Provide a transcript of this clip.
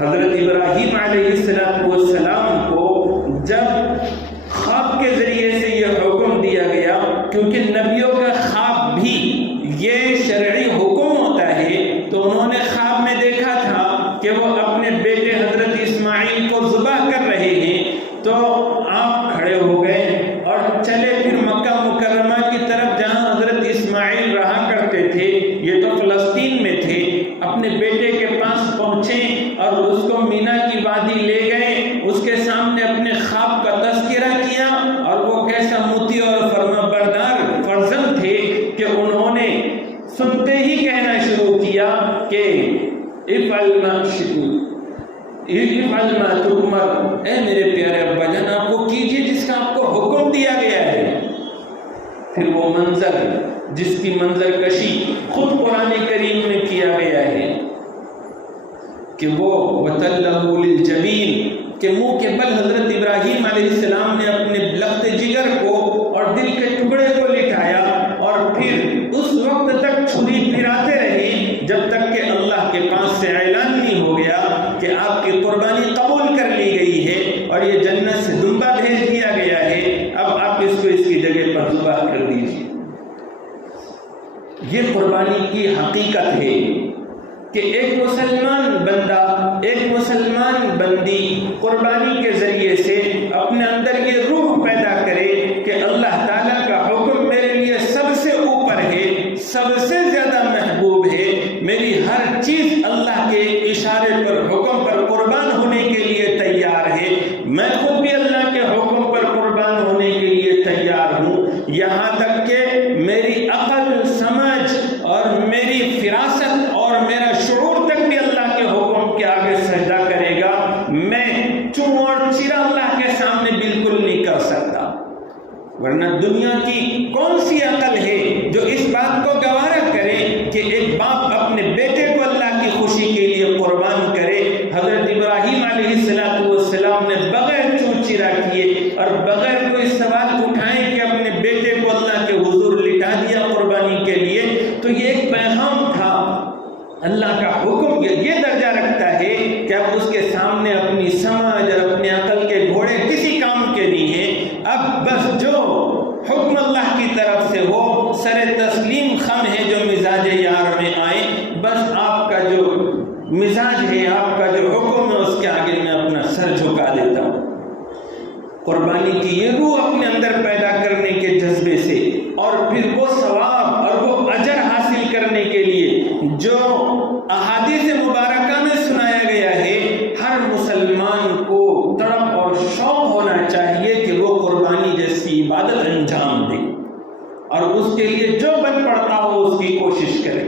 حضرت ابراہیم علیہ السلام کو جب خواب کے ذریعے سے یہ حکم دیا گیا، کیونکہ نبیوں کا خواب بھی یہ شرعی حکم ہوتا ہے، تو انہوں نے خواب میں دیکھا تھا کہ وہ اپنے بیٹے حضرت اسماعیل کو ذبح کر رہے ہیں، تو آپ کھڑے ہو گئے اور چلے پھر مکہ مکرمہ کی طرف جہاں حضرت اسماعیل رہا کرتے تھے، یہ تو فلسطین میں تھے، اپنے بیٹے کے پاس پہنچے اور اس کو مینا کی وادی لے گئے، اس کے سامنے اپنے خواب کا تذکرہ کیا، اور وہ کیسا مطیع اور فرمانبردار فرزند تھے کہ انہوں نے سنتے ہی کہنا شروع کیا کہ افعل ما تؤمر، اے میرے پیارے ابا جان آپ کو کیجئے جس کا آپ کو حکم دیا گیا ہے۔ پھر وہ منظر جس کی منظر کشی خود قرآن کریم میں کیا گیا ہے کہ وہ وَتَلَّهُ لِلْجَبِينِ کہ منہ کے بل حضرت ابراہیم علیہ السلام نے اپنے لخت جگر کو اور دل کے ٹکڑے کو لٹایا، اور پھر اس وقت تک چھری پھراتے رہے جب تک کہ اللہ کے پاس سے اعلان نہیں ہو گیا کہ آپ کی قربانی قبول کر لی گئی ہے اور یہ جنت سے دمبا بھیج دیا گیا ہے، اب آپ اس کو اس کی جگہ پر ذبح کر دیجیے۔ یہ قربانی کی حقیقت ہے کہ ایک مسلمان بندہ، ایک مسلمان بندی قربانی کے ذریعے سے اپنے اندر یہ روح پیدا کرے کہ اللہ تعالیٰ کا حکم میرے لیے سب سے اوپر ہے، سب سے زیادہ محبوب ہے، میری ہر چیز اللہ کے اشارے پر، حکم پر قربان ہونے کے لیے تیار ہے، میں خود بھی اللہ کے حکم پر قربان ہونے کے لیے تیار ہوں، یہاں تک کہ میری عقل، سمجھ اور میری فراست اور میرا شعور تک بھی اللہ کے حکم کے آگے سجدہ کرے گا، میں چوں اور چرا اللہ کے سامنے بالکل نہیں کر سکتا۔ ورنہ دنیا کی کون سی عقل ہے جو اس بات کو گوارا کرے کہ ایک باپ اپنے بیٹے کو اللہ کی خوشی کے لیے قربان کرے؟ حضرت ابراہیم علیہ السلام نے بغیر چوں چرا کیے اور بغیر کوئی سوال اٹھائے کہ اپنے بیٹے کو اللہ کے حضور لٹا دیا قربانی کے لیے، تو یہ ایک پیغام تھا۔ اللہ کا حکم یہ درجہ رکھتا ہے کہ اب اس کے سامنے اپنی سمجھ اور اپنے عقل کے گھوڑے کسی کام کے نہیں ہیں، اب بس جو حکم اللہ کی طرف سے ہو، سر تسلیم خم ہے جو مزاج یار میں آئے، بس آپ کا جو مزاج ہے، آپ کا جو حکم ہے، اس کے آگے میں اپنا سر جھکا دیتا ہوں۔ قربانی کی یہ روح اپنے اندر پیدا کرنے کے جذبے سے، اور پھر وہ ثواب اور وہ اجر حاصل کرنے کے لیے جو احادیث مبارکہ میں سنایا گیا ہے، ہر مسلمان کو تڑپ اور شوق ہونا چاہیے کہ وہ قربانی جیسی عبادت انجام دے اور اس کے لیے جو بن پڑتا ہو اس کی کوشش کرے۔